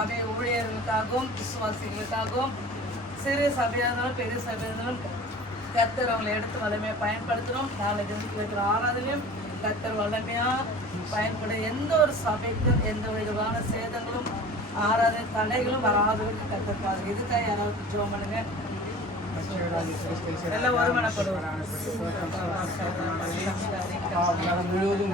சபை ஊழியர்களுக்காகவும் விசுவாசிகளுக்காகவும் சிறு சபையாக இருந்தாலும் பெரிய சபையாக இருந்தாலும் கர்த்தர் அவங்களை எடுத்து வலிமையாக பயன்படுத்தணும். நாளைக்கு இருக்கிற ஆராதனையும் கர்த்தர் வலிமையாக பயன்பட எந்த ஒரு சபைக்கும் எந்த விதமான சேதங்களும் ஆராதனை தடைகளும் வராதவருக்கு கர்த்தர் பாருங்க. இதுக்காக யாராவது ஜெபம் பண்ணுங்க. எல்லாம் ஒருமனப்படுவோம். முழுவதும்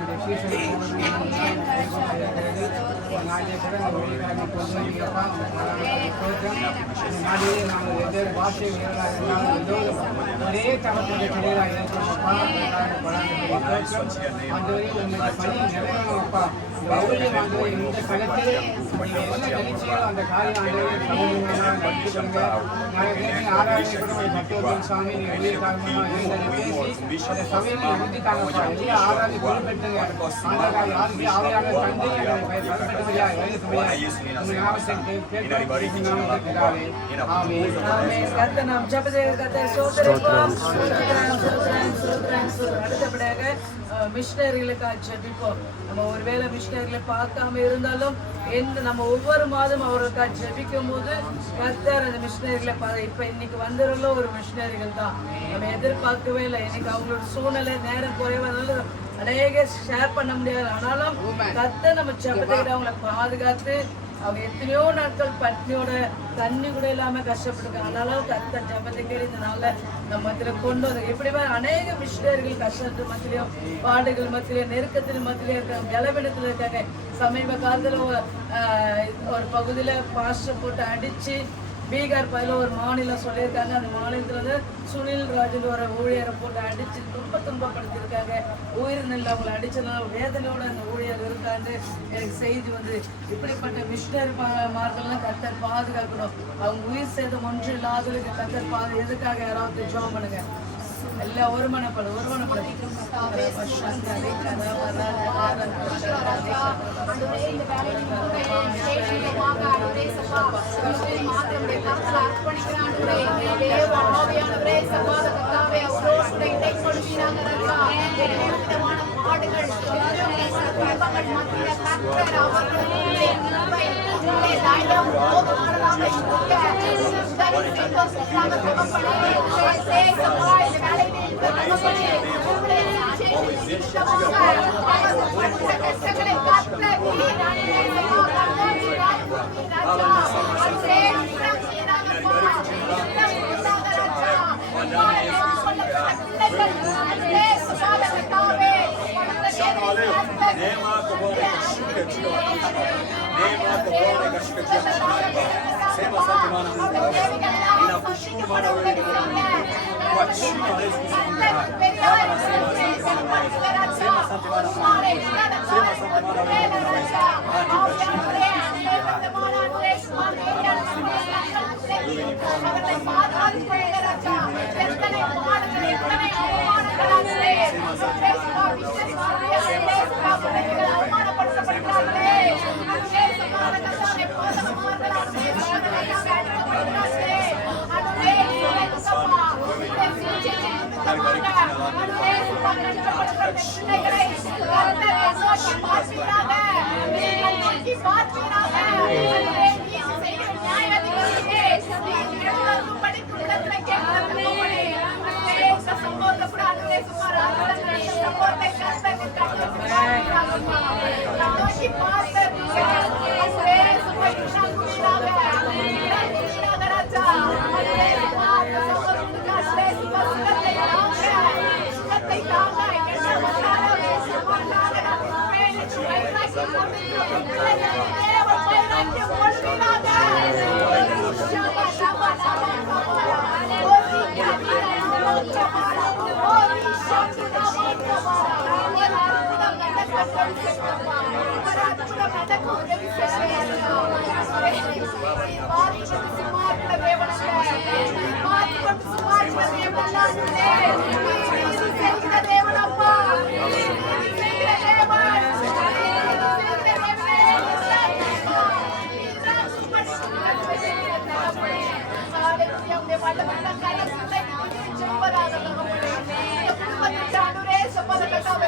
நாங்கள் வெவ்வேறு பாஷை ஒரே தளத்துடைய கிடையாக இருக்கிறப்பா பணி நிறைவேறப்பா இந்த களத்தில் என்ன நிகழ்ச்சியோ அந்த காரியம் ஆராதனை சாமி பேசி அந்த சபையில் நடத்திட்டாங்கப்பா. எல்லா ஆராதனை பொறுப்பெற்றுங்க யாருக்கு ஆவையான தந்தை அடுத்தபடியாக மிஷினரிகளுக்காக ஜெபிப்போம். நம்ம ஒருவேளை மிஷினரிகளை பார்க்காம இருந்தாலும் நம்ம ஒவ்வொரு மாதம் அவர்களுக்காக ஜெபிக்கும் போது கர்த்தர் அந்த மிஷினரிகளை இப்ப இன்னைக்கு வந்துடுற ஒரு மிஷினரிகள் தான் நம்ம எதிர்பார்க்கவே இல்லை. இன்னைக்கு அவங்களோட சூழ்நிலை நேரம் குறைவதனால அநேக ஷேர் பண்ண முடியாது. ஆனாலும் கர்த்தர் நம்ம ஜெபத்தை அவங்களை பாதுகாத்து அவங்க எத்தனையோ நாட்கள் பட்னியோட தண்ணி கூட இல்லாம கஷ்டப்பட்டுருக்காங்க. ஆனாலும் கர்த்தர் ஜெபத்தை கேட்டு இந்த நாள்ல நம்ம மத்தியில கொண்டு வந்து எப்படி அநேக மிஷினரிகள் கஷ்டத்து மத்தியிலையும் பாடுகள் மத்தியிலையும் நெருக்கத்தின் மத்தியிலையும் இருக்காங்க, பலவீனத்துல இருக்காங்க. சமீப காலத்துல ஒரு பகுதியில பாஸ்டர் போட்டு அடிச்சு பீகார் பயில ஒரு மாநிலம் சொல்லியிருக்காங்க. அந்த மாநிலத்துல வந்து சுனில் ராஜன் ஒரு ஊழியரை போட்டு அடிச்சு துன்பப்படுத்தியிருக்காங்க. உயிர் நெல் அவங்களை அடிச்சதுனால வேதனையோட அந்த ஊழியர் இருக்காண்டு எனக்கு செய்தி வந்து இப்படிப்பட்ட மிஷினரி மார்கள்லாம் கர்த்தர் பாதுகாக்கணும். அவங்க உயிர் சேதம் ஒன்று இல்லாதவர்களுக்கு கர்த்தர் எதுக்காக யாராவது ஜெபம் பண்ணுங்க. எல்லாம் ஒருமனப்படும்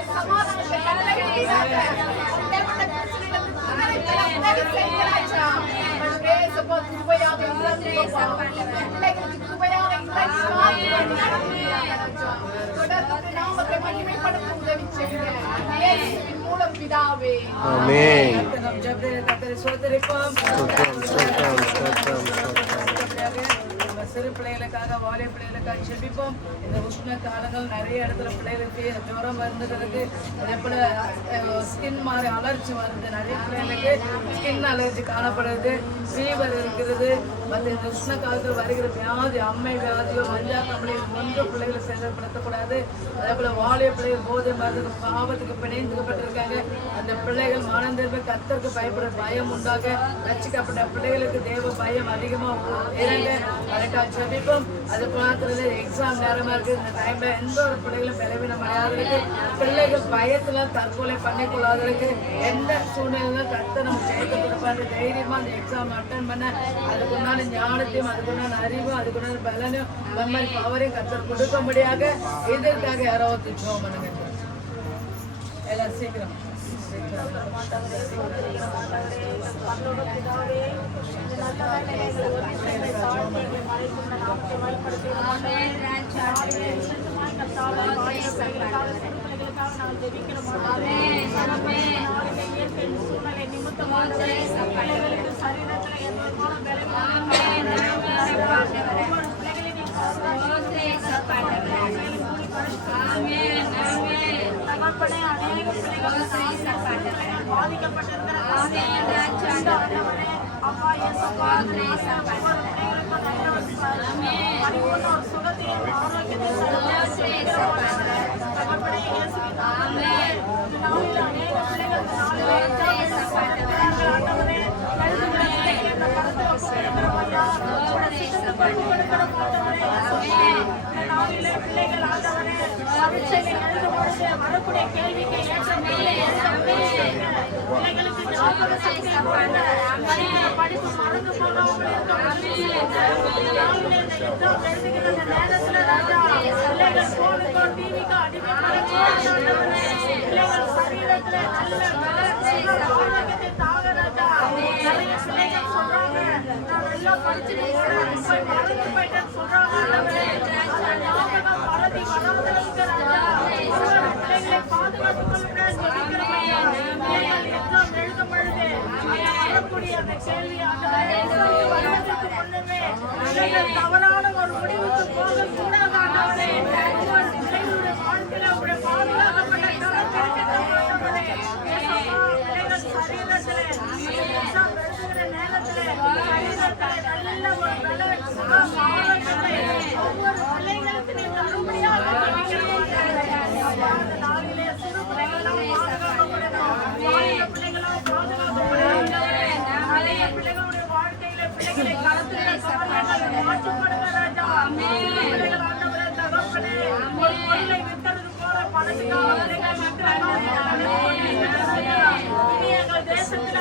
Samahan பிதாவே. ஆமென். கர்த்தர் நம் ஜெபத்தை கர்த்தரை ஸ்தோத்திரிப்போம். ஸ்தோத்திரம், ஸ்தோத்திரம், ஸ்தோத்திரம், ஸ்தோத்திரம். நம்ம சிறு பிள்ளைகளுக்காக வாலிய பிள்ளைகளுக்காக ஜெபிப்போம். இந்த உஷ்ண காலங்கள் நிறைய இடத்துல பிள்ளைகளுக்கு ஜுரம் இருந்துருக்கு. அதே போல ஸ்கின் மாதிரி அலர்ஜி வருது. நிறைய பிள்ளைகளுக்கு ஸ்கின் அலர்ஜி காணப்படுது, ஃபீவர் இருக்கிறது. மற்ற இந்த உஷ்ண காலத்தில் வருகிற வியாதி, அம்மை வியாதியோ மஞ்சா கம்பளி ஒன்று பிள்ளைகளை சேதப்படுத்தக்கூடாது. அதே போல வாலிய பிள்ளைகள் போதை மருந்து பாவத்துக்கு பிணைந்துக்கப்பட்டிருக்காங்க. அந்த பிள்ளைகள் மானந்திருப்ப கர்த்தருக்கு பயப்பட பயம் உண்டாக ரட்சிக்கப்பட்ட பிள்ளைகளுக்கு தேவ பயம் அதிகமாக இறங்க அதுக்காக ஜெபிப்போம். அது மாத்திரம் எக்ஸாம் நேரமா இருக்கு. இந்த டைம்ல எந்த ஒரு பிள்ளைகளும் பலவீனம் அடையாதற்கு, பிள்ளைகள் பயத்துல தற்கொலை பண்ணிக்கொள்ளாதற்கு, எந்த சூழ்நிலையிலும் கர்த்தர் நம்ம ஜெயிக்க கொடுப்பாரு. தைரியமா அந்த எக்ஸாம் அட்டன் பண்ண அதுக்குண்டான ஞானத்தையும் அதுக்குண்டான அறிவும் அதுக்குண்டான பலனும் அந்த மாதிரி பவரையும் கர்த்தர் கொடுக்கும்படியாக இதற்காக யாராவது ஜெபம் பண்ணுங்க. எல்லாம் சீக்கிரம் வரக்கூடிய கேள்விக்கு படிப்பு மறந்து தவறான ஒரு முடிவுக்கு போக கூட மாட்டவரே வாழ்க்கையில பாதுகாக்கப்பட்ட பிள்ளைகளுடைய வாழ்க்கையில பிள்ளைகளை கலந்து மாற்றப்படுங்க ராஜா. பிள்ளைகள் ஆண்டவரே தகப்பனே ஒரு பொருளை விற்கிறது போல பணத்துக்காக இனி எங்கள் தேசத்தில்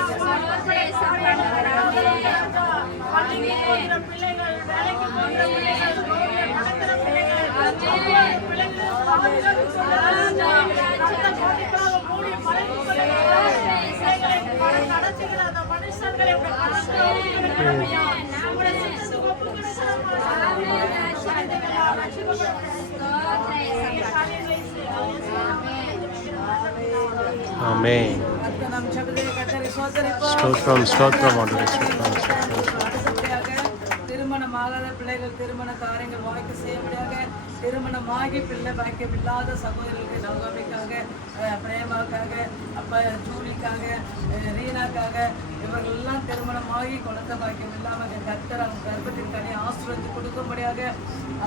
பள்ளிக்கு போகிற பிள்ளைகள், வேலைக்கு போகிற பிள்ளைகள், நடக்கிற பிள்ளைகள், பிள்ளைகள் பாதுகாப்பு மூடி மறைத்து பிள்ளைகளை நடத்துகிற அந்த மனுஷர்களை ஆமென். ஸ்தோத்திரம், ஸ்தோத்திரம் ஆண்டவரே, ஸ்தோத்திரம், ஸ்தோத்திரம். திருமணமாகாத பிள்ளைகள் திருமண காரியங்கள் வாய்க்கு செய்யும்படியாக, திருமணமாகி பிள்ளை பாக்கியம் இல்லாத சகோதரர்களுக்கு நவமிக்காக, பிரேமாவுக்காக, அப்போ ஜூலிக்காக, ரீனாக்காக, இவர்கள் எல்லாம் திருமணமாகி குழந்தை பாக்கியம் இல்லாமல் கர்த்தர் அவங்க கர்ப்பத்தின் கனி ஆசீர்வதித்து கொடுக்கும்படியாக,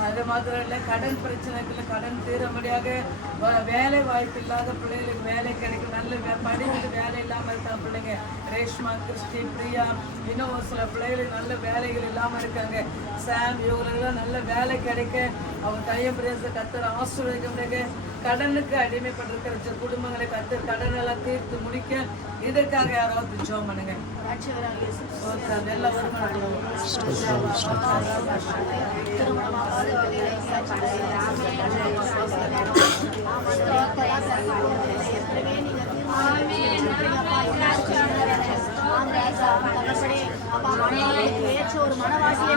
அது மாத்திரம் இல்லை கடன் பிரச்சனைகளை கடன் தீரும்படியாக, வேலை வாய்ப்பு இல்லாத பிள்ளைகளுக்கு வேலை கிடைக்கும், நல்ல படித்து வேலை இல்லாமல் இருக்க பிள்ளைங்க ரேஷ்மா, கிறிஸ்டி, பிரியா, இன்னும் ஒரு சில பிள்ளைகளுக்கு நல்ல வேலைகள் இல்லாமல் இருக்காங்க. சாம் இவங்களெல்லாம் நல்ல வேலை கிடைக்க அவங்க கையம் பிரதேச கர்த்தர் ஆசீர்வதிக்க முடியாது. கடனுக்கு அடிமைப்பட்டிருக்கிற குடும்பங்களை கர்த்தர் கடன் எல்லாம் தீர்த்து முடிக்க இதற்காக யாராவது ஜெபம் பண்ணுங்க. நல்ல வருமானம் ஏற்ற ஒரு மனவாசியை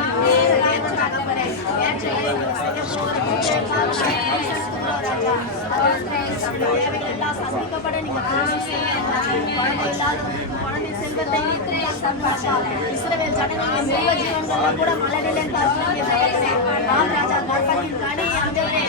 தேவைகள் எல்லாம் சந்திக்கப்பட நீங்க கிருபை செய்யுங்க. குழந்தை இல்லாதவர்களுக்கு குழந்தை செல்வத்தை இஸ்ரவேல் ஜனங்களின் மிருக ஜீவன்கள்ல கூட மலரிலே பார்க்கிறீங்க தகப்பனே. ஆம் ராஜா, கர்ப்பத்தின் கனி ஆண்டவரே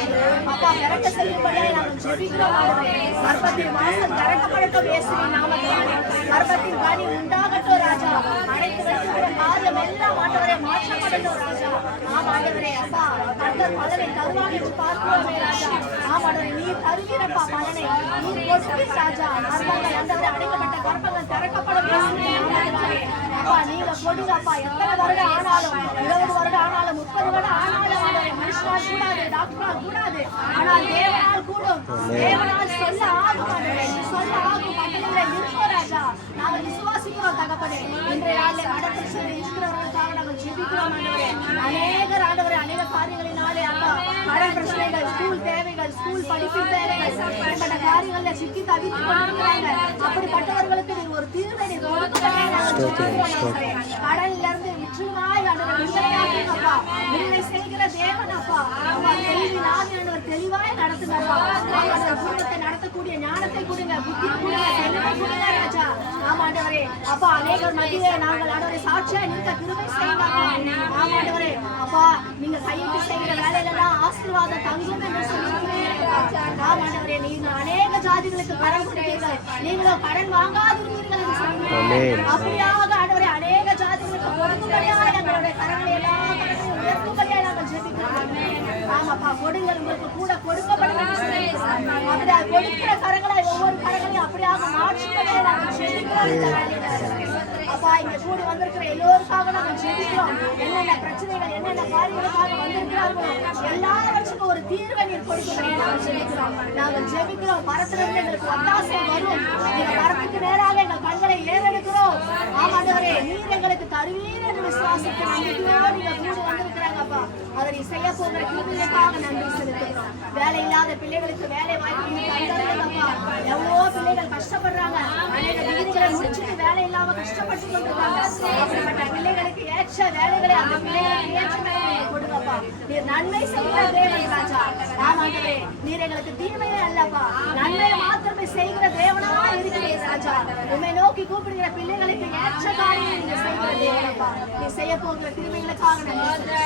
அப்பா திறக்க செய்யும்படியாக நாங்கள் ஜெபிக்கிறோம் ஆண்டவரே. கர்ப்பத்தின் வாசல் திறக்கப்படட்டும் இயேசுவின் நாமத்தினாலே. கர்ப்பத்தின் கனி உண்டாகட்டும் ராஜா. அனைத்து வைத்துக்கிற காரியம் எல்லாம் ஆண்டவரே மாற்றப்படட்டும் ராஜா. ஆம் ஆண்டவரே அப்பா கர்த்தர் பலனை தருவான் என்று பார்க்கிறோமே ராஜா. ஆம் ஆண்டவரே நீர் தருகிறப்பா பலனை நீர் கொடுப்பீர் ராஜா. கர்ப்பங்கள் ஆண்டவரே அடைக்கப்பட்ட கர்ப்பங்கள் திறக்கப்படும் இயேசுவின் நாமத்தினாலே. அப்பா நீங்க கொடுங்கப்பா. எத்தனை வருடம் ஆனாலும் 20 வருடம் ஆனாலும் 30 வருடம் ஆனாலும் ஆண்டவரே மனுஷனால் கூடாது, டாக்டரால் கூடாது, ஆனால் தேவனால் கூடும். தேவனால் சொல்ல ஆகும் ஆண்டவரே. நீ சொல்ல ஆகும் கட்டளைகளை இருப்போம் ராஜா. நாங்கள் விசுவாசிக்கிறோம் தகப்பனே. இன்றைய நாளில் நடப்பில் இருக்கிறவர்களுக்காக நாங்கள் ஜெபிக்கிறோம் ஆண்டவரே. அநேகர் ஆண்டவரே அநேக காரியங்களினாலே அப்பா கடன் பிரச்சனைகள், ஸ்கூல் தேவைகள், ஸ்கூல் படிப்பின் தேவைகள், இப்படிப்பட்ட காரியங்கள்ல சிக்கி தவித்துக் கொண்டிருக்கிறாங்க. அப்படிப்பட்டவர்களுக்கு நீ ஒரு தீர்வை நீ கொடுக்கவே நாங்கள் ஜெபிக்கிறோம் ஆண்டவரே. கடல்ல இருந்து முற்றிலுமாய் ஆண்டவரே விடுதலையாக்குங்கப்பா. விடுதலை செய்கிற தேவன் அப்பா. அப்பா தெளிவினார் தெளிவாய் நடத்துங்கப்பா. ஆண்டவரே குடும்பத்தை நடத்தக்கூடிய ஞானத்தை கொடுங்க, புத்தி கொடுங்க, தெளிவை கொடுங்க ராஜா. ஆமாண்டவரே அப்பா அநேகர் மத்தியிலே நாங்கள் ஆண்டவரே சாட்சியா நிற்க கிருபை செய்யுங்க. ஆமாண்டவரே அப்பா நீங்க கையிட்டு செய்கிற வேலையிலெல்லாம் ஆசீர்வாதம் தங்கும் என்று சொல்லுகிறீர்கள். ஆமாண்டவரே நீங்க அநேக ஜாதிகளுக்கு கடன் கொடுத்தீர்கள், நீங்களும் கடன் வாங்காதிருந்தீர்கள் என்று சொன்னீர்கள். அப்படியாக ஆண்டவரே அநேக ஜாதிகளுக்கு கொடுக்கும்படியாக எங்களுடைய கரங்களை எல்லா கடனையும் உயர்த்தும்படியாக நாங்கள் ஜெபிக்கிறோம். ஆமாப்பா கொடுங்கள் உங்களுக்கு கூட கொடுக்கப்படும் என்று சொல்லியிருக்கிறோம். அப்படியே கொடுக்கிற கரங்களை ஒவ்வொரு கரங்களையும் அப்படியாக மாற்றும்படியாக நாங்கள் ஜெபிக்கிறோம். அப்பா இங்க கூடி வந்திருக்கிற எல்லோருக்காக நாங்கள் ஜெபிக்கிறோம். என்னென்ன பிரச்சனைகள் என்னென்ன காரியங்களுக்காக வந்திருக்கிறார்களோ எல்லாவற்றுக்கும் ஒரு தீர்வை நீர் கொடுக்கும்படியாக நாங்கள் ஜெபிக்கிறோம். நாங்கள் ஜெபிக்கிறோம். மரத்திலிருந்து எங்களுக்கு ஒத்தாசை வரும். நீங்க மரத்துக்கு நேராக எங்கள் கண்களை ஏறெடுக்கிறோம். ஆமாண்டவரே நீர் எங்களுக்கு தருவீர் என்று விசுவாசித்து நம்பிக்கையோடு நீங்க கூடி வந்திருக்கிறாங்கப்பா. அதை நீ செய்ய போகிற கிருபைக்காக நன்றி செலுத்துகிறோம். வேலை இல்லாத பிள்ளைகளுக்கு வேலை வாய்ப்பு தந்தருங்கப்பா. எவ்வளவோ பிள்ளைகள் கஷ்டப்படுறாங்க. அநேக டிகிரிகளை முடிச்சுட்டு வேலை இல்லாம கஷ்டப்பட்டு கொண்டிருக்காங்க. அப்படிப்பட்ட பிள்ளைகளுக்கு ஏற்ற வேலைகளை அந்த பிள்ளைகளுக்கு ஏற்ற வேலைகளை கொடுங்கப்பா. நீர் நன்மை செய்கிற தேவன் ராஜா. ஆமாண்டவரே நீர் எங்களுக்கு தீமையே அல்லப்பா, நன்மையை மாத்திரமே செய்கிற தேவனா இருக்கிறீர் ராஜா. உண்மை நோக்கி கூப்பிடுகிற பிள்ளைகளுக்கு ஏற்ற காரியம் நீங்க செய்கிற தேவனப்பா. நீ செய்ய போகிற தீமைகளுக்காக நன்றி.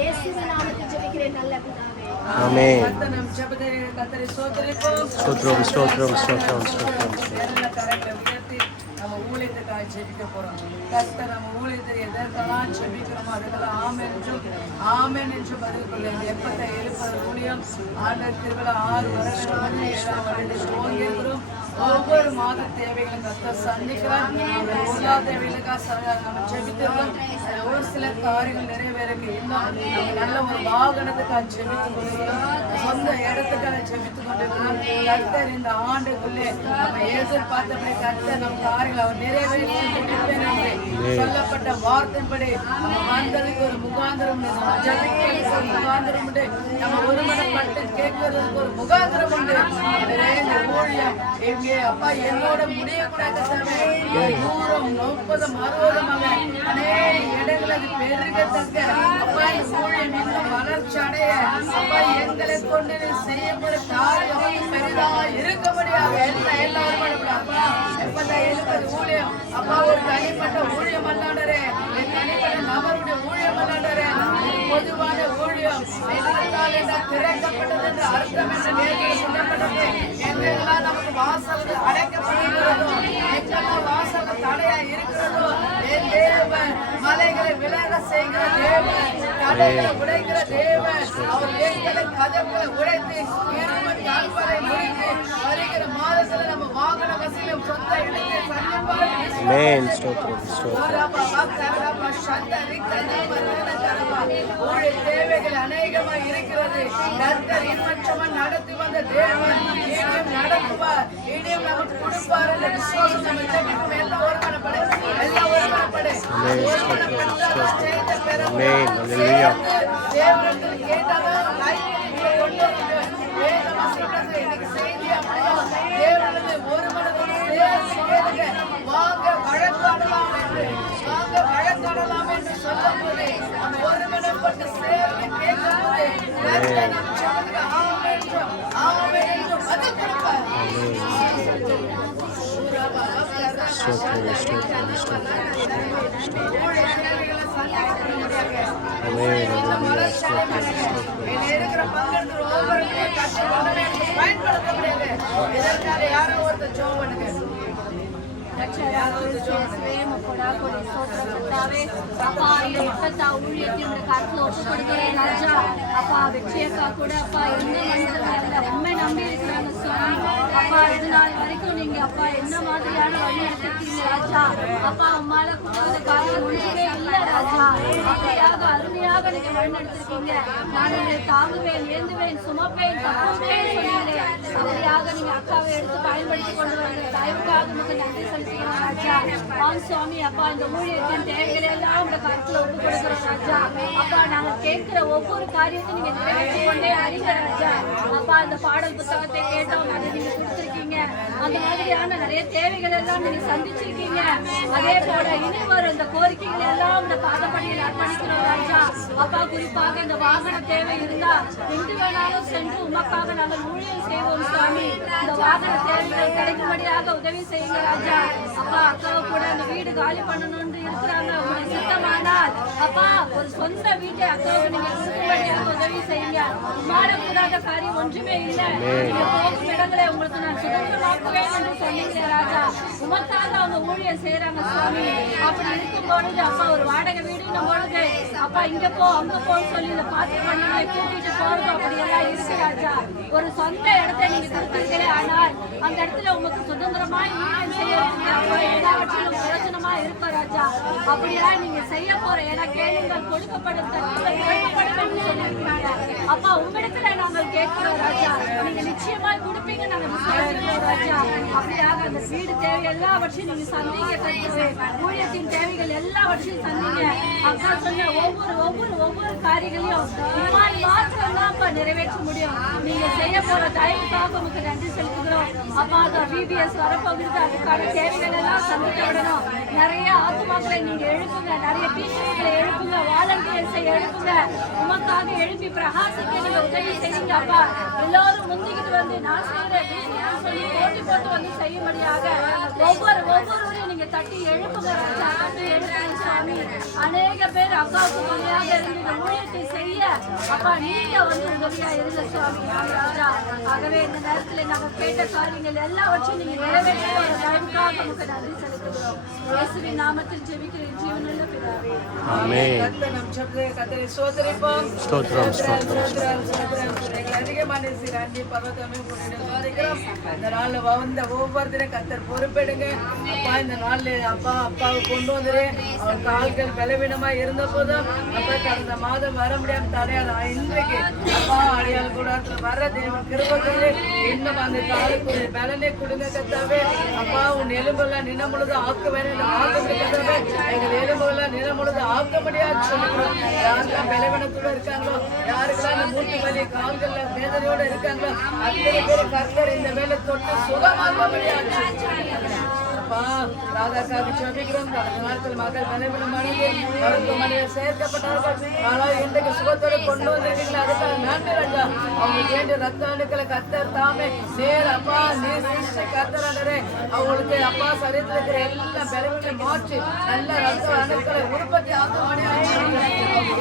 இயேசுவின் நாமத்தில் ஜெபிக்கிறேன் நல்ல பிதாவே. ஆமென். நம் ஜெபத்தை கர்த்தரை ஸ்தோத்திரிப்போம். ஸ்தோத்திரம் ஸ்தோத்திரம் ஸ்தோத்திரம் ஸ்தோத்திரம். எல்லா கரங்களை உயர்த்தி நம்ம ஊழியத்துக்காக ஜெபிக்க போறோம். கர்த்தர் நம்ம ஊழியத்தை எதற்கெல்லாம் ஜெபிக்கிறோமோ அதுக்கெல்லாம் ஆமென் என்று பதில் கொள்ளுங்க. எப்பத்தை எழுப்பது ஊழியம் ஆண்டவர் திருவிழா 6 வருடங்கள் 7ஆம் வருடத்தில் துவங்கியிருக்கிறோம். ஒவ்வொரு மாத தேவைகளும் கர்த்தர் சந்திக்கிறார். எல்லா தேவைகளுக்காக நம்ம ஜெபித்திருக்கோம். ஒரு சில காரியங்கள் நிறைவேறக்கு இன்னும் நல்ல ஒரு வாகனத்துக்காக ஜெபித்துக் கொண்டிருக்கிறோம். சொந்த இடத்துக்காக ஜெபித்துக் கொண்டிருக்கிறோம். கர்த்தர் இந்த ஆண்டுக்குள்ளே நம்ம எதிர்பார்த்தபடி கர்த்தர் நம் காரியங்கள் அவர் நிறைவேறி சொல்லப்பட்ட வார்த்தைப்படி நம்ம வந்ததுக்கு ஒரு முகாந்திரம், நம்ம ஜெபிக்கிறதுக்கு ஒரு முகாந்திரம் உண்டு, நம்ம ஒருமனப்பட்டு கேட்கறதுக்கு ஒரு முகாந்திரம் உண்டு. இந்த ஊழியம் எங்கே அப்பா என்னோட முடியக்கூடாது தூரம் 30 60 அநேக இடங்கள் அது பெருகத்தக்க அப்பா இந்த ஊழியம் இன்னும் வளர்ச்சி அடைய அப்பா எங்களை கொண்டு செய்யப்படும் காரியம் பெரிதா இருக்க முடியாது. எல்லாரும் அப்பா எப்பதான் எழுப்பது ஊழியம் அப்பா ஒரு தனிப்பட்ட ஊழியம் அல்லாடரே, தனிப்பட்ட நபருடைய ஊழியம் அல்லாடரே, பொதுவான ஊழியம் திறக்கப்பட்டது என்று அர்த்தம் என்று நேரில் சொல்லப்பட்டது. எங்கெல்லாம் நமக்கு வாசல்கள் அடைக்கப்படுகிறதோ, எங்கெல்லாம் வாசல்கள் தடையா இருக்கிறதோ, என் தேவன் மலைகளை விலக செய்கிற தேவன், தடைகளை உடைக்கிற தேவன், அவர் எங்களை கதவுகளை உடைத்து இரும்பு தாழ்வரை முடித்து வருகிற மாதத்துல நம்ம வாகன வசதியும் சொந்த இடத்தை ஆமென். ஸ்தோத்திரம் ஸ்தோத்திரம். தேவைகள் அநேகமாக இருக்கிறது. கர்த்தர் இன்மற்றமாக நடத்தி வந்த தேவன் இனியும் நடத்துவார், இனியும் நமக்கு கொடுப்பார் என்ற விசுவாசம் நம்ம ஜெபிக்கும். எல்லாம் ஒருமனப்படு, எல்லாம் ஒருமனப்படு. தேவனிடத்தில் கேட்டாலும் கொண்டு எனக்கு செய்தி அப்படிதான் தேவனிடத்தில் ஒரு மனதோடு சேர்ந்து கேளுங்க. வாங்க வழக்காடலாம் என்று சொல்லும் போது நம்ம ஒருமனப்பட்டு சேர்ந்து கேட்கும் போது ஆமென் என்று ஸ்தோத்திரம் ஸ்தோத்திரம் ஸ்தோத்திரம் ஆமென் ஹalleluya ஸ்தோத்திரம் ஸ்தோத்திரம் இருக்கிற பங்கெடுக்கிற ஒவ்வொருவரையும் கஷ்டப்பட்டு பயன்படுத்த முடியாது. இதற்காக யாரோ ஒருத்தர் ஜெபம் பண்ணுங்க. உண்மை நம்பி இருக்கிறாங்க சுவாமி. அப்பா இது நாள் வரைக்கும் நீங்க அப்பா என்ன மாதிரியான வழி எடுத்திருக்கீங்க ராஜா. அப்பா அம்மால கொடுத்த காரியம் ஒன்றுமே இல்லை ராஜா. அப்படியாக அருமையாக நீங்க வழி எடுத்திருக்கீங்க. நான் உங்களை தாங்குவேன், ஏந்துவேன், சுமப்பேன், தப்புவேன் சொன்னீங்களே. அப்படியாக நீங்க அக்காவை எடுத்து பயன்படுத்தி கொண்டு வந்த தயவுக்காக நமக்கு நன்றி செலுத்துகிறோம் ராஜா. ஆம் சுவாமி. அப்பா இந்த ஊழியத்தின் தேவைகளை எல்லாம் உங்க கருத்துல ஒப்பு கொடுக்கிறோம் ராஜா. அப்பா நாங்க கேட்கிற ஒவ்வொரு காரியத்தையும் நீங்க நிறைவேற்றி கொண்டே அறிங்க ராஜா. அப்பா இந்த பாடல் புத்தகத்தை கேட்டோம், அதை நீங்க கொடுத்திருக்கீங்க. அந்த மாதிரியான நிறைய தேவைகள் எல்லாம் நீங்க சந்திச்சிருக்கீங்க. அதே போல இனி வரும் இந்த கோரிக்கைகள் எல்லாம் இந்த பாதப்படியில் அர்ப்பணிக்கிறோம் ராஜா. அப்பா குறிப்பாக இந்த வாகன தேவை இருந்தா எங்கு வேணாலும் சென்று உமக்காக நாங்கள் ஊழியம் செய்வோம் சுவாமி. இந்த வாகன தேவைகள் கிடைக்கும்படியாக உதவி செய்யுங்க ராஜா. அப்பா அக்காவை கூட அந்த வீடு காலி பண்ணணும்னு இருக்கிறாங்க. உங்களுக்கு சித்தமானால் அப்பா ஒரு சொந்த வீட்டை அக்காவுக்கு நீங்க கொடுக்கும்படியாக உதவி செய்யுங்க. மாறக்கூடாத காரியம் ஒன்றுமே இல்லை. நீங்க போகும் இடங்களை உங்களுக்கு நான் சுதந்திரமாக்குவேன் என்று சொன்னீங்களே ராஜா. உமக்காக அவங்க ஊழியம் செய்யறாங்க சுவாமி. அப்படி இருக்கும் பொழுது அப்பா ஒரு வாடகை வீடுன்னும் பொழுது அப்பா இங்க போ அங்க போன்னு சொல்லி இதை பார்த்து பண்ணி கூட்டிட்டு போறது அப்படியெல்லாம் இருக்கு ராஜா. ஒரு சொந்த இடத்தை நீங்க கொடுத்துருக்கீங்களே, ஆனால் அந்த இடத்துல உங்களுக்கு சுதந்திரமா ஊழியம் செய்யறதுக்கு அப்பா எல்லாவற்றிலும் பிரயோஜனமா இருக்கும் ராஜா. அப்படியெல்லாம் நீங்க செய்ய போற ஏன்னா கேளுங்கள் கொடுக்கப்படும் என்று சொல்லியிருக்காங்க. அப்பா உங்களிடத்துல நாங்கள் கேட்கிறோம் ராஜா. நீங்க நிச்சயமா கொடுப்பீங்க நாங்கள் விசுவாசிக்கிறோம் ராஜா. அப்படியாக அந்த வீடு தேவை எல்லாவற்றையும் நீங்க சந்திங்க கருத்து. ஊழியத்தின் தேவைகள் எல்லாவற்றையும் சந்திங்க. அக்கா சொன்ன ஒவ்வொரு காரியங்களையும் இம்மாதிரி மாத்திரம் தான் நிறைவேற்ற முடியும். நீங்க செய்ய போற தயவுக்காக உங்களுக்கு நன்றி செலுத்துகிறோம். அப்பா அந்த VBS வரப்போகிறது, அதுக்கான தேவைகள் எல்லாம் சந்திக்க விடணும். நிறைய ஆத்மாக்களை நீங்க எழுப்புங்க, நிறைய டீச்சர்ஸ்களை எழுப்புங்க, வாலண்டியர்ஸை எழுப்புங்க. உமக்காக எழுப்பி பிரகாசிக்க நீங்க உதவி செய்யுங்க அப்பா. எல்லாரும் முந்திக்கிட்டு வந்து நான் செய்யறேன் சொல்லி போட்டி போட்டு வந்து செய்யும்படியாக ஒவ்வொருவரையும் நீங்க தட்டி எழுப்புங்க ராஜா. தட்டி எழுப்புங்க சுவாமி. அநேக பேர் அக்காவுக்கு துணையாக இருந்து இந்த ஊழியத்தை செய்ய அப்பா நீங்க வந்து உதவியா இருங்க சுவாமி ராஜா. ஆகவே இந்த நேரத்தில் நாங்கள் கேட்ட காரியங்கள் எல்லாவற்றையும் நீங்க நிறைவேற்ற ஒரு தயவுக்காக நமக்கு நன்றி செலுத்துகிறோம். இயேசுவின் நாமத்தில் ஜெபிக்கிறேன் ஜீவனுள்ள பிதாவே. ஆமென். கர்த்தர் நம் ஜெபத்தை கர்த்தரை ஸ்தோத்திரிப்போம். ஸ்தோத்திரம் ஸ்தோத்திரம் அதிகமான நன்றி பகவதமே சோதிக்கிறோம். இந்த நாள்ல வந்த ஒவ்வொருத்தரையும் கர்த்தர் பொறுப்பெடுங்க அப்பா. இந்த நாள்ல அப்பாவை கொண்டு வந்துரு. அவர் கால்கள் பலவீனமா இருந்த போதும் அப்பா கடந்த மாதம் வர முடியாம தடையாத இன்றைக்கு அப்பா அடியால் கூடாரத்துல வர தேவன் கிருபையோடு இன்னும் அந்த காலுக்கு ஒரு பலனை கொடுங்க கர்த்தாவே. அப்பா உன் எலும்பெல்லாம் நிலம் முழுது ஆக்க வேணும் ஆக்கவே எங்கள் எலும்புகள்லாம் நிலம் முழுது ஆக்க முடியாது சொல்லுகிறோம். யாருக்கெல்லாம் பலவீனத்தோட இருக்காங்களோ, யாருக்கெல்லாம் இந்த மூட்டு வலி கால்கள்ல வேதனையோட இருக்காங்களோ அத்தனை பேர் கர்த்தர் இந்த வேலை தொட்டு சுகமாக முடியாது. ராதாக்காக ஜெபிக்கிறோம். கடந்த நாட்கள் மகள் பலவீனமானது மருத்துவமனையில் சேர்க்கப்பட்டார்கள். ஆனால் இன்றைக்கு சுகத்தோடு கொண்டு வந்திருக்கீங்களா, அதுக்காக நன்றி ராஜா. அவங்களுக்கு வேண்டிய ரத்த அணுக்களை கர்த்தர் தாமே நேர் அப்பா நீர் சிகிச்சை கர்த்தரே அவங்களுக்கு அப்பா சரீரத்தில் இருக்கிற எல்லா பலவீனங்களை மாற்றி நல்ல ரத்த அணுக்களை உற்பத்தி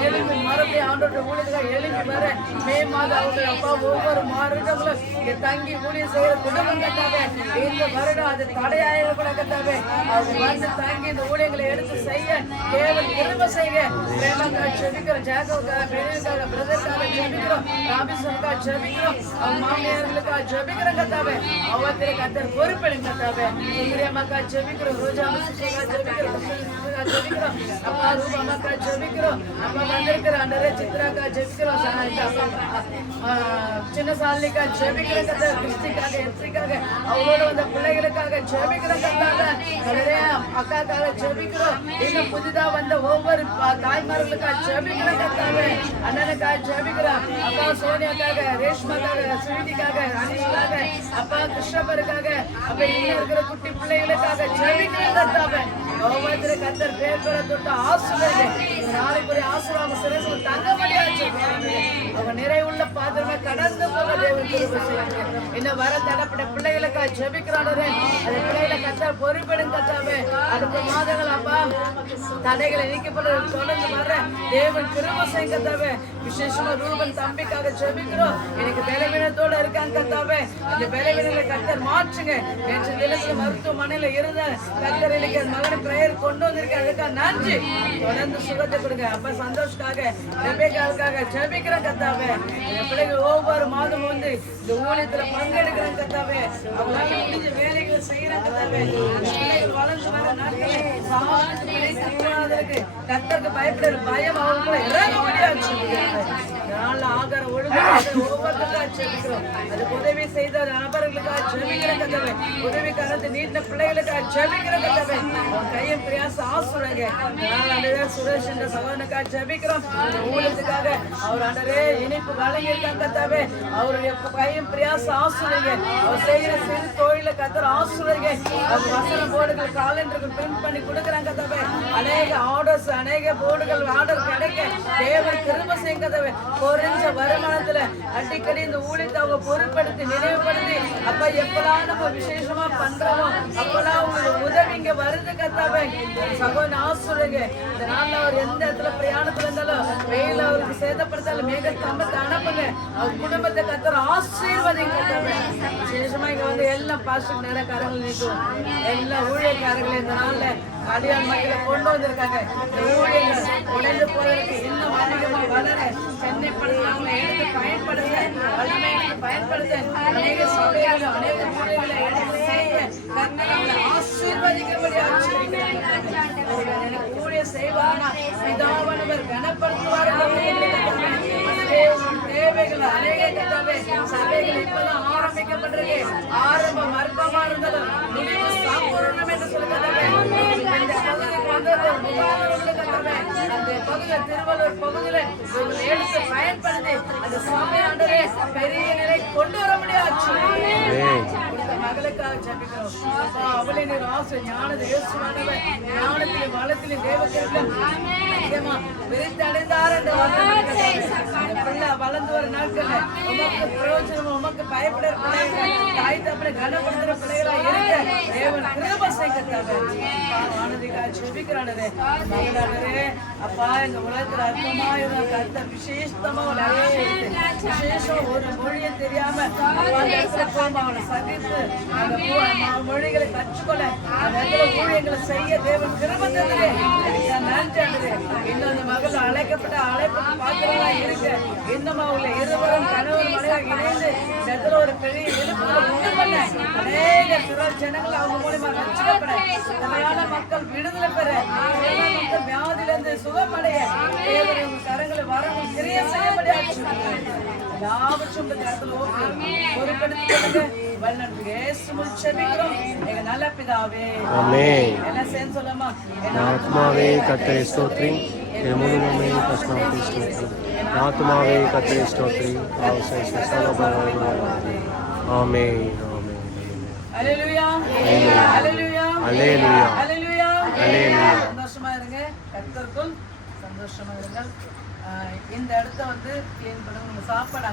எழுப்பி மறுபடி ஆண்டோட ஊழியர்கள் எழுப்பி வர மே மாதம் அவங்க அப்பா ஒவ்வொரு மாறுடங்களும் இங்க தங்கி ஊழியம் செய்கிற குடும்பம் கட்டாக இந்த வருடம் அது தடையாக கூட கட்டாவே அவங்க வந்து தங்கி இந்த ஊழியங்களை எடுத்து செய்ய தேவன் திரும்ப செய்ய பிரேமக்காக ஜெபிக்கிறோம், ஜாகவுக்காக பெரியக்காக பிரதர்க்காக ஜெபிக்கிறோம், ராபிசனுக்காக ஜெபிக்கிறோம், அவங்க மாமியார்களுக்காக ஜெபிக்கிறோம் கட்டாவே. அவத்திரை கத்தர் பொறுப்பெடுங்க கட்டாவே. சுந்தரியம்மாக்காக ஜெபிக்கிறோம், ரோஜா மசிக்காக ஜெபிக்கிறோம், ஜெபிக்கிறோம் அப்பா ரூபாமாக்காக ஜெபிக்கிறோம். அப்பா வந்திருக்கிற அண்டரே சித்ராக்காக ஜெபிக்கிறோம், சின்ன சாலிக்காக ஜெபிக்கிறோம் கத்தாவே. கிறிஸ்டிக்காக எத்திரிக்காக அவங்களோட வந்த பிள்ளைகளுக்காக ஜெபிக்கிறோம் கத்தாவே. அக்காக்காக ஜெபிக்கிறோம். இன்னும் புதிதா வந்த ஒவ்வொரு தாய்மார்களுக்காக ஜெபிக்கிறோம் கத்தாவே. அண்ணனுக்காக ஜெபிக்கிறோம் அப்பா. சோனியாக்காக, ரேஷ்மாக்காக, ஸ்வீட்டிக்காக, அனிஷ்காக, அப்பா கிருஷ்ணபருக்காக, அப்ப இங்க இருக்கிற குட்டி பிள்ளைகளுக்காக ஜெபிக்கிறோம் கத்தாவே. ஒவ்வொருத்தரும் கத்தர் பேர் பெற தொட்டு ஆசீர்வதிங்க. நாளைக்கு ஒரு ஆசீர்வாதம் சிறப்பு தங்க முடியாது. அவங்க நிறைவுள்ள பாத்திரமே கடந்து போக தேவன் கிருபை செய்யுங்க. இன்னும் வர தடப்பட்ட பிள்ளைகளுக்காக ஜெபிக்கிறானே அந்த பிள்ளைகளை கத்த பொறுப்பெடுங்க கத்தாவே. அடுத்த மாதங்கள் அப்பா தடைகளை நீக்கப்படுறது தொடர்ந்து வர தேவன் கிருபை செய்யுங்க கத்தாவே. விசேஷமா ரூபன் தம்பிக்காக ஜெபிக்கிறோம். எனக்கு பலவீனத்தோட இருக்காங்க கத்தாவே. இந்த பலவீனங்களை கத்தர் மாற்றுங்க. நேற்று தினத்துல மருத்துவமனையில இருந்த கத்தர் எனக்கு மகனை பிரேயர் கொண்டு வந்திருக்கேன். அதுக்காக நன்றி. தொடர்ந்து சுகத்தை கொடுங்க. அப்ப சந்தோஷக்காக ரெபேக்காவுக்காக ஜெபிக்கிறேன் கத்தாவே. என் பிள்ளைகள் ஒவ்வொரு மாதம் வந்து இந்த ஊழியத்துல பங்கெடுக்கிறேன் கத்தாவே. அவங்களால முடிஞ்ச வேலைகளை செய்யறேன் கத்தாவே. பிள்ளைகள் வளர்ந்து வர நாட்களே கத்தருக்கு பயப்படுற பயம் அவங்களுக்குள்ள இறங்க முடியாது. நாள் ஆகார ஒழுங்கு ஒவ்வொருத்தருக்காக ஜெபிக்கிறோம். அதுக்கு உதவி செய்த நபர்களுக்காக ஜெபிக்கிற கத்தாவே. உதவி கலந்து நீண்ட பிள்ளைகளுக்காக ஜெபிக்கிற கத்தாவே. அவன் கையும் பிரயாசம் ஆசுறாங்க. சுரேஷ் என்ற சகோதரனுக்காக ஜெபிக்கிறோம். இந்த ஊழியத்துக்காக அவர் ஆண்டரே இனிப்பு வழங்கியிருக்காங்க கத்தாவே. அவருடைய கையும் பிரயாசம் ஆசுறீங்க. அவர் செய்கிற சிறு தொழில கத்தர் ஆசுறீங்க. அவர் வசன போர்டுகள் காலண்டருக்கு பிரிண்ட் பண்ணி கொடுக்குறாங்க கத்தாவே. அநேக ஆர்டர்ஸ் அநேக போர்டுகள் ஆர்டர் கிடைக்க தேவன் கிருபை செய்யுங்க கத்தாவே. குறைஞ்ச வருமானத்துல அடிக்கடி இந்த ஊழியத்தை அவங்க பொருட்படுத்தி நினைவுபடுத்தி அப்ப எப்பெல்லாம் நம்ம விசேஷமா பண்றோமோ அப்பெல்லாம் உங்களோட உதவி இங்க வருது கத்தாவே. சகோதரன் ஆசுறீங்க. இந்த நாள்ல அவர் எந்த இடத்துல பிரயாணத்துல இருந்தாலும் வெயில் அவருக்கு சேதப்படுத்தாலும் மேக கம்பத்தை அனுப்புங்க. அவர் குடும்பத்தை கத்தர் ஆசீர்வதிங்க கத்தாவே. விசேஷமா இங்க வந்து எல்லா பாஸ்டர் நேரக்காரங்களும் நீக்கும் எல்லா ஊழியக்காரங்களும் இந்த நாள்ல அடியான் மக்களை கொண்டு வந்திருக்காங்க. இந்த ஊழியர்கள் உடைந்து போறதுக்கு இன்னும் அதிகமா வளர சென்னை படுத்தவங்களை எடுத்து பயன்படுத்த வல்லமைகளுக்கு பயன்படுத்த அநேக சபைகளை அநேக ஊழியர்களை எடுத்து செய்ய கர்த்தர் ஆசீர்வதிக்கும்படி எனக்கு ஊழிய செய்வானா பிதாவானவர் கனப்படுத்துவார்கள். தேவைகள் அநேக கத்தாவே. சபைகள் இப்பதான் ஆரம்பிக்கப்பட்டிருக்கு. ஆரம்பம் அற்பமா இருந்தாலும் முடிவு சம்பூர்ணம் என்று சொல்லுகிறாங்க. இந்த பகுதிக்கு வந்தது முகாமிற்கு கத்தாவே. அந்த பகுதியில் திருவள்ளூர் பகுதியில எடுத்து பயன்படுத்தி அந்த சபையாண்டரே பெரிய நிலை கொண்டு வர முடியாது. மகளுக்காக ஜெபிக்கிறோம். அவளை நீர் ஆசை ஞான தேவஸ்வானவர் ஞானத்திலும் வளத்திலும் தேவத்திலும் அதிகமா விருத்தி அடைந்தார் என்று பிள்ளை வளர்ந்து வர நாட்கள்ல உமக்கு பிரயோஜனம் உமக்கு பயப்படுற பிள்ளைகள் தாய் தப்பனை கனப்படுத்துற பிள்ளைகளா இருக்க தேவன் கிருபை செய்கிறாங்க. ஆனதிக்காக ஜெபிக்கிறானே மகளானே அப்பா இந்த உலகத்துல அற்பமா இருந்த கர்த்தர் விசேஷமா விசேஷம் ஒரு மொழியை தெரியாம அவனை சந்தித்து அந்த மொழிகளை கற்றுக்கொள்ள அந்த ஊழியங்களை செய்ய தேவன் கிருபை தந்தது. நன்றி. இன்னும் அந்த மகள் அழைக்கப்பட்ட அழைப்பு பாத்திரமா இருக்க இன்னும் அவங்களை இருவரும் கணவர் மனைவி இணைந்து இடத்துல ஒரு பெரிய எழுப்புகளை உண்டு பண்ண அநேக ஜனங்கள் அவங்க மூலமா ரட்சிக்கப்பட தலையான மக்கள் விடுதலை பெற மக்கள் வியாதியிலிருந்து சுகமடைய கரங்களை வரவும் கிரிய செய்யப்படியாச்சு. யாவற்றும் கருத்துல பொறுப்பெடுத்து நல்ல பிதாவே என்ன செய்ய சொல்லமா ஆத்மாவே கர்த்தரை ஸ்தோத்திரி. என் முழுவதுமே பசுமாவை ஸ்தோத்திரி. ஆத்மாவே கர்த்தரை ஸ்தோத்திரி. ஆமென். அல்லேலூயா அல்லேலூயா அல்லேலூயா அல்லேலூயா அல்லேலூயா. சந்தோஷமா இருங்க. கர்த்தருக்குள் சந்தோஷமா இருங்க. இந்த இடத்த வந்து கிளீன் பண்ணுங்க. சாப்பாடு